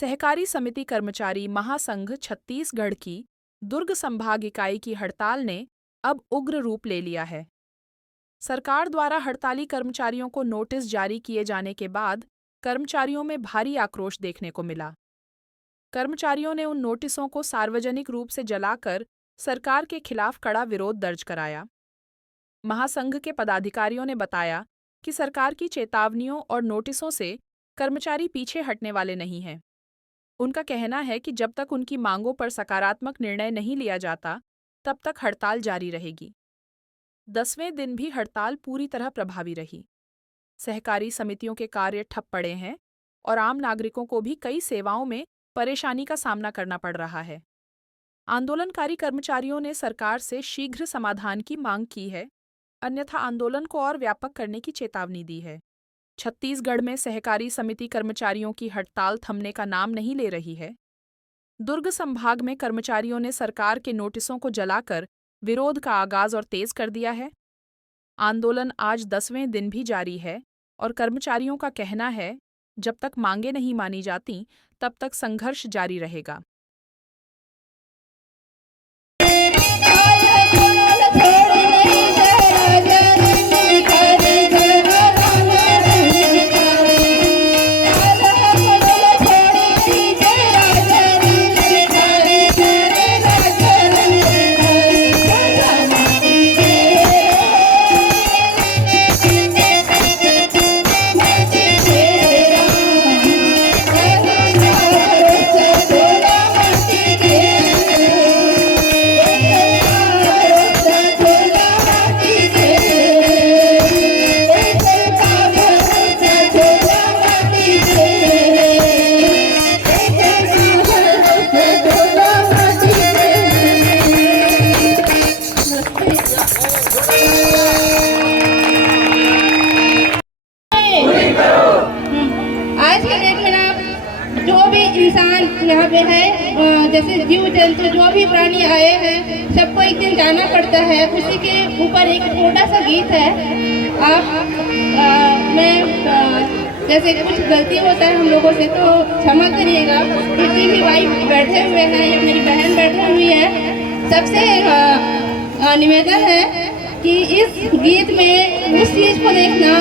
सहकारी समिति कर्मचारी महासंघ छत्तीसगढ़ की दुर्ग संभाग इकाई की हड़ताल ने अब उग्र रूप ले लिया है। सरकार द्वारा हड़ताली कर्मचारियों को नोटिस जारी किए जाने के बाद कर्मचारियों में भारी आक्रोश देखने को मिला। कर्मचारियों ने उन नोटिसों को सार्वजनिक रूप से जलाकर सरकार के खिलाफ कड़ा विरोध दर्ज कराया। महासंघ के पदाधिकारियों ने बताया कि सरकार की चेतावनियों और नोटिसों से कर्मचारी पीछे हटने वाले नहीं हैं। उनका कहना है कि जब तक उनकी मांगों पर सकारात्मक निर्णय नहीं लिया जाता, तब तक हड़ताल जारी रहेगी। 10वें दिन भी हड़ताल पूरी तरह प्रभावी रही। सहकारी समितियों के कार्य ठप पड़े हैं और आम नागरिकों को भी कई सेवाओं में परेशानी का सामना करना पड़ रहा है। आंदोलनकारी कर्मचारियों ने सरकार से शीघ्र समाधान की मांग की है, अन्यथा आंदोलन को और व्यापक करने की चेतावनी दी है। छत्तीसगढ़ में सहकारी समिति कर्मचारियों की हड़ताल थमने का नाम नहीं ले रही है। दुर्ग संभाग में कर्मचारियों ने सरकार के नोटिसों को जलाकर विरोध का आगाज और तेज कर दिया है। आंदोलन आज 10वें दिन भी जारी है और कर्मचारियों का कहना है, जब तक मांगें नहीं मानी जाती, तब तक संघर्ष जारी रहेगा। आज के डेट में ना जो भी इंसान यहाँ पे है, जैसे जीव जंतु जो भी प्राणी आए हैं, सबको एक दिन जाना पड़ता है। उसी के ऊपर एक छोटा सा गीत है। मैं जैसे कुछ गलती होता है हम लोगों से तो क्षमा करिएगा। किसी भी भाई बैठे हुए हैं या मेरी बहन बैठी हुई है, सबसे निवेदन है कि इस गीत में उस चीज़ को देखना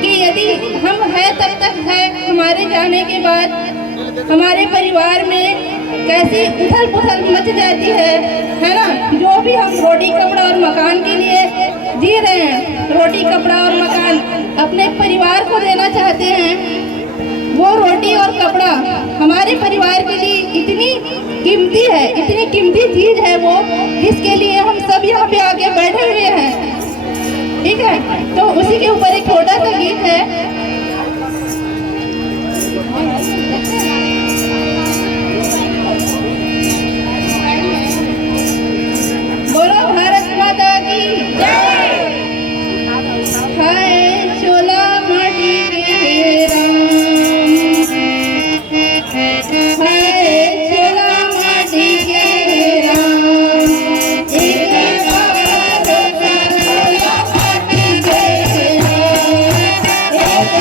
कि यदि हम हैं तब तक है, हमारे जाने के बाद हमारे परिवार में कैसी उथल पुथल मच जाती है ना। जो भी हम रोटी कपड़ा और मकान के लिए जी रहे हैं, रोटी कपड़ा और मकान अपने परिवार को देना चाहते हैं, वो रोटी और कपड़ा हमारे परिवार के लिए इतनी कीमती है, इतनी कीमती चीज है वो, जिसके लिए हम सब यहाँ पे आके बैठे हुए हैं। ठीक है, तो उसी के ऊपर एक छोटा सा गीत है। बोलो भारत माता की जय। हाय चोला माटी के राम, हाय चोला माटी के राम, एक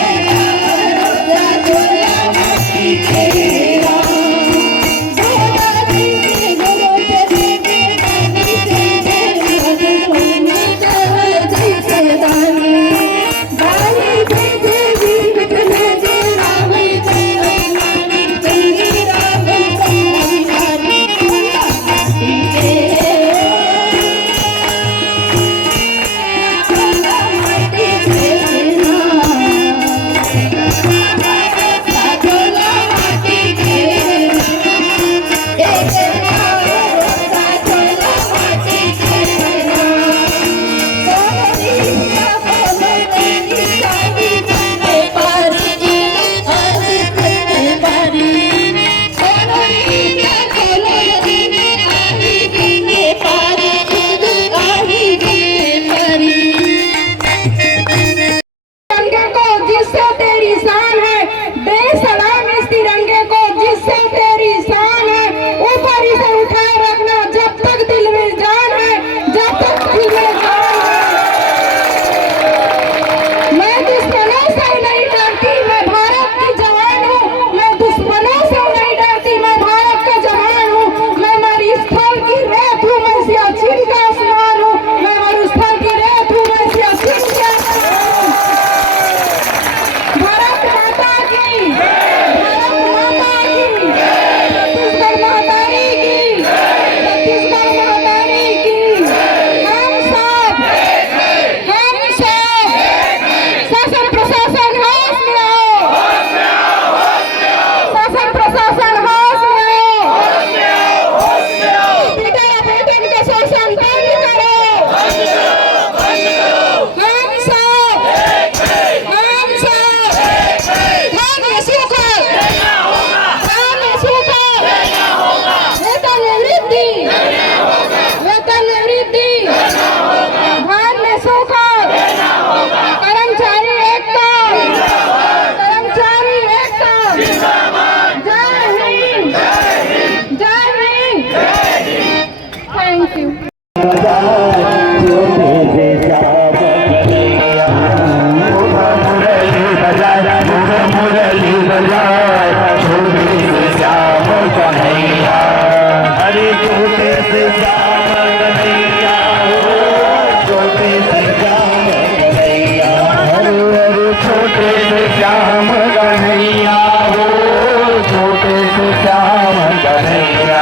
से श्याम कन्हैया,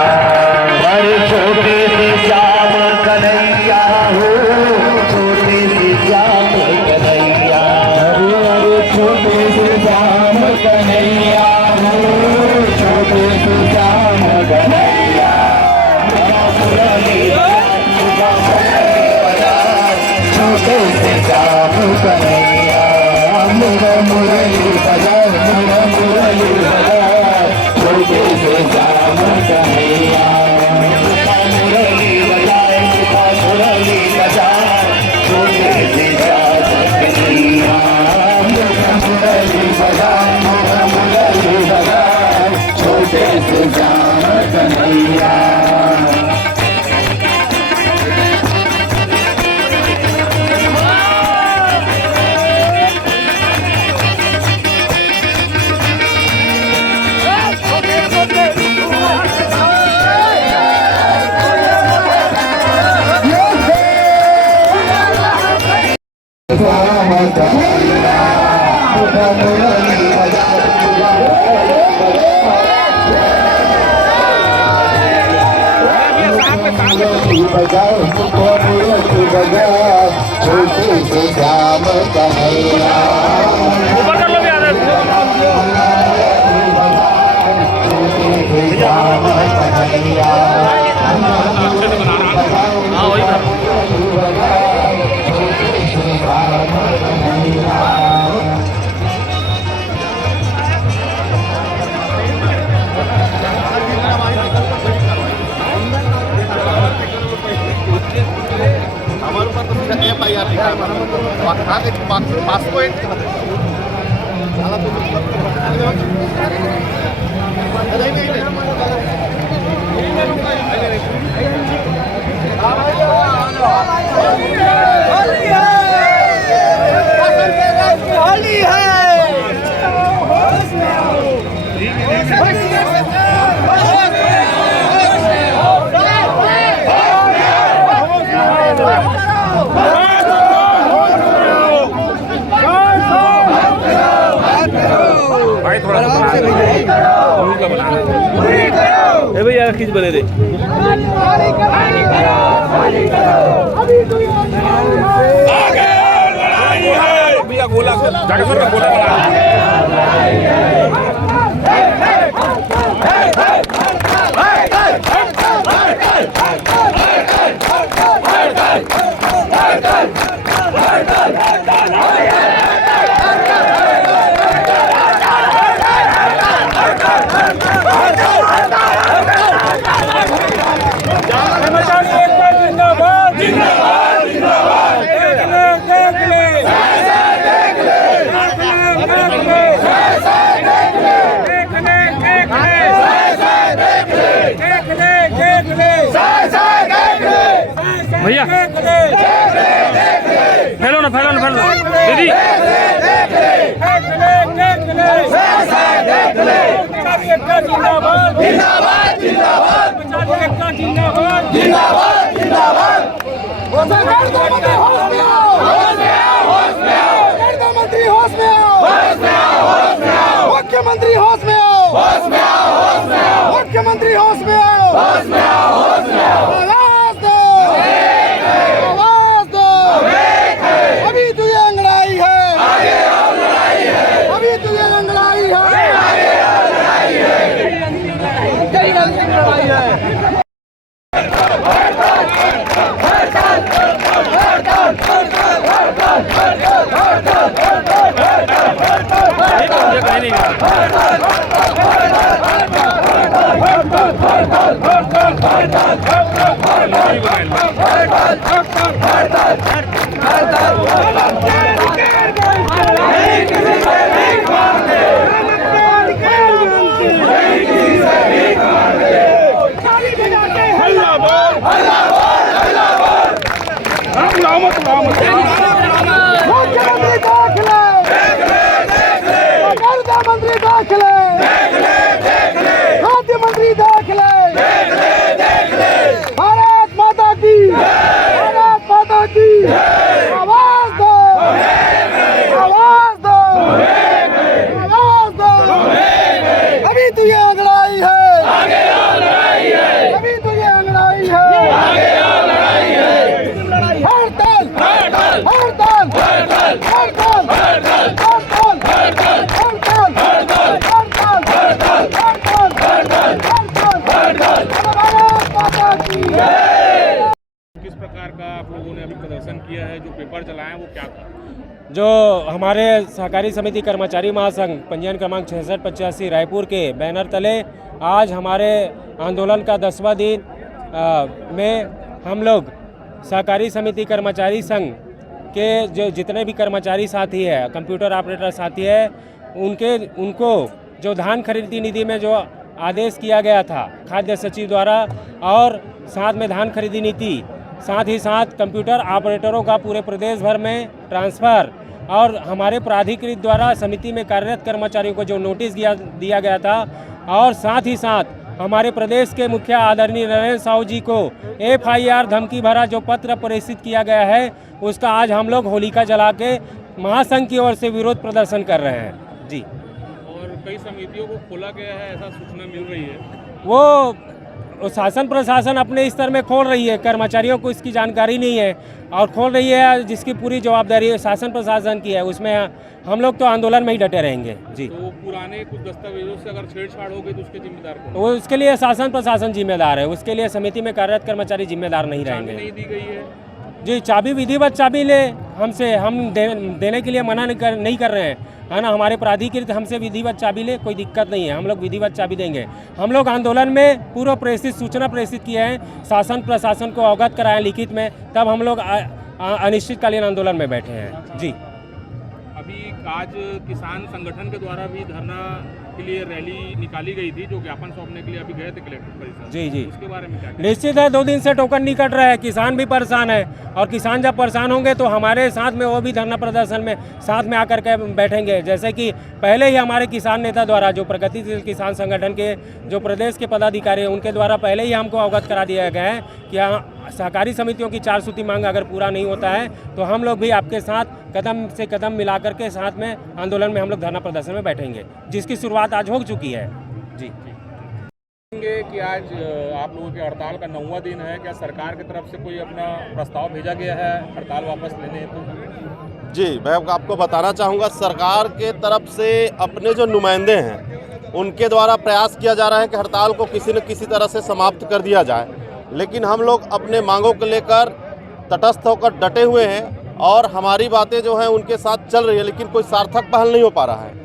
बड़े छोटे से श्याम कन्हैया हो, छोटे से श्याम कन्हैया, अरे छोटे से श्याम कन्हैया हो, छोटे से श्याम कन्हैया, छोटे से श्याम कन्हैया, मेरा मुरली बजा, मेरा मुरली बजा, छोटे से श्याम कन्हैया, मुरली बजाए, मुरली बजाए, छोटे से श्याम कन्हैया, मेरा मुरली बजाए, मेरा मुरली बजाए, छोटे से श्याम कन्हैया। छोटे से श्याम कन्हैया, भैया खींच बने रे भैया गोला जाके गोला भैया फैलो ना फैलो दीदी जिंदाबाद जिंदाबाद जिंदाबाद जिंदाबाद जिंदाबाद मुख्यमंत्री होश में आओ, मुख्यमंत्री होश में आओ, मुख्यमंत्री होश में आओ, आवाज दो, आवाज दो, अभी तुझे अंगड़ाई है, अभी तुझे अंगड़ाई है, तेरी गलती लड़ाई है। मुख्यमंत्री दाखिले, मंत्री दाखिले, लड़ाई है, आगे आओ लड़ाई है, अभी तो ये लड़ाई है, आगे आओ लड़ाई है, हड़ताल हड़ताल हड़ताल हड़ताल हड़ताल हड़ताल हड़ताल हड़ताल हड़ताल हड़ताल हड़ताल हड़ताल हड़ताल हड़ताल भारत माता की जय। किस प्रकार का आप लोगों ने अभी प्रदर्शन किया है, जो पेपर चलाए वो क्या था? जो हमारे सहकारी समिति कर्मचारी महासंघ पंजीयन क्रमांक 6685 रायपुर के बैनर तले आज हमारे आंदोलन का 10वां दिन में हम लोग सहकारी समिति कर्मचारी संघ के जो जितने भी कर्मचारी साथी है, कंप्यूटर ऑपरेटर साथी है, उनको जो धान खरीदी निधि में जो आदेश किया गया था खाद्य सचिव द्वारा, और साथ में धान खरीदी नीति, साथ ही साथ कंप्यूटर ऑपरेटरों का पूरे प्रदेश भर में ट्रांसफ़र, और हमारे प्राधिकृत द्वारा समिति में कार्यरत कर्मचारियों को जो नोटिस दिया गया था, और साथ ही साथ हमारे प्रदेश के मुखिया आदरणीय नरेंद्र साहू जी को FIR धमकी भरा जो पत्र प्रेषित किया गया है, उसका आज हम लोग होलिका जला के महासंघ की ओर से विरोध प्रदर्शन कर रहे हैं जी। और कई समितियों को खोला गया है, ऐसा सूचना मिल रही है। वो शासन प्रशासन अपने स्तर में खोल रही है, कर्मचारियों को इसकी जानकारी नहीं है और खोल रही है, जिसकी पूरी जवाबदारी शासन प्रशासन की है। उसमें हम लोग तो आंदोलन में ही डटे रहेंगे जी। तो पुराने कुछ दस्तावेजों से अगर छेड़छाड़ होगी तो उसके जिम्मेदार कौन? वो उसके लिए शासन प्रशासन जिम्मेदार है, उसके लिए समिति में कार्यरत कर्मचारी जिम्मेदार नहीं रहेंगे नहीं दी गई है जी। चाबी विधिवत चाबी ले हमसे, हम देने के लिए मना नहीं कर रहे हैं, है ना। हमारे प्राधिकृत हमसे विधिवत चाबी ले, कोई दिक्कत नहीं है, हम लोग विधिवत चाबी देंगे। हम लोग आंदोलन में पूर्व प्रेषित सूचना प्रेषित किए हैं, शासन प्रशासन को अवगत कराएं लिखित में, तब हम लोग अनिश्चितकालीन आंदोलन में बैठे हैं जी। अभी आज किसान संगठन के द्वारा भी धरना के लिए रैली निकाली गई थी, जो ज्ञापन सौंपने के लिए अभी गए थे कलेक्टर परिसर। जी जी, उसके बारे में क्या? निश्चित है, 2 दिन से टोकन निकट रहा है, किसान भी परेशान है, और किसान जब परेशान होंगे तो हमारे साथ में वो भी धरना प्रदर्शन में साथ में आकर के बैठेंगे। जैसे कि पहले ही हमारे किसान नेता द्वारा, जो प्रगतिशील किसान संगठन के जो प्रदेश के पदाधिकारी हैं, उनके द्वारा पहले ही हमको अवगत करा दिया गया है कि सहकारी समितियों की 4 सूत्री मांग अगर पूरा नहीं होता है तो हम लोग भी आपके साथ कदम से कदम मिलाकर के साथ में आंदोलन में हम लोग धरना प्रदर्शन में बैठेंगे, जिसकी शुरुआत आज हो चुकी है जी। कि आज आप लोगों के हड़ताल का 9वां दिन है, क्या सरकार की तरफ से कोई अपना प्रस्ताव भेजा गया है हड़ताल वापस लेने हेतु? जी, मैं आपको बताना चाहूँगा, सरकार के तरफ से अपने जो नुमाइंदे हैं उनके द्वारा प्रयास किया जा रहा है कि हड़ताल को किसी न किसी तरह से समाप्त कर दिया जाए, लेकिन हम लोग अपने मांगों को लेकर तटस्थ होकर डटे हुए हैं और हमारी बातें जो हैं उनके साथ चल रही है, लेकिन कोई सार्थक पहल नहीं हो पा रहा है।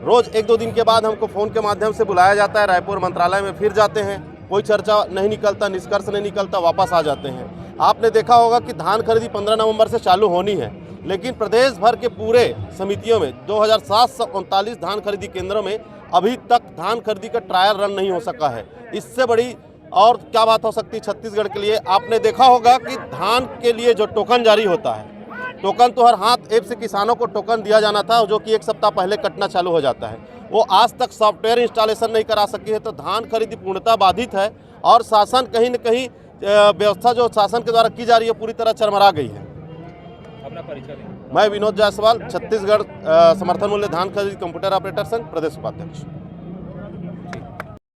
रोज़ 1-2 दिन के बाद हमको फ़ोन के माध्यम से बुलाया जाता है, रायपुर मंत्रालय में फिर जाते हैं, कोई चर्चा नहीं निकलता, निष्कर्ष नहीं निकलता, वापस आ जाते हैं। आपने देखा होगा कि धान खरीदी 15 नवंबर से चालू होनी है, लेकिन प्रदेश भर के पूरे समितियों में 2739 धान खरीदी केंद्रों में अभी तक धान खरीदी का ट्रायल रन नहीं हो सका है। इससे बड़ी और क्या बात हो सकती है छत्तीसगढ़ के लिए? आपने देखा होगा कि धान के लिए जो टोकन जारी होता है, टोकन तो हर हाथ ऐप से किसानों को टोकन दिया जाना था, जो कि 1 सप्ताह पहले कटना चालू हो जाता है, वो आज तक सॉफ्टवेयर इंस्टॉलेशन नहीं करा सकी है। तो धान खरीदी पूर्णतः बाधित है और शासन कहीं न कहीं व्यवस्था जो शासन के द्वारा की जा रही है पूरी तरह चरमरा गई है। अपना परिचय दें। मैं विनोद जायसवाल, छत्तीसगढ़ समर्थन मूल्य धान खरीदी कंप्यूटर ऑपरेटर संघ प्रदेश उपाध्यक्ष।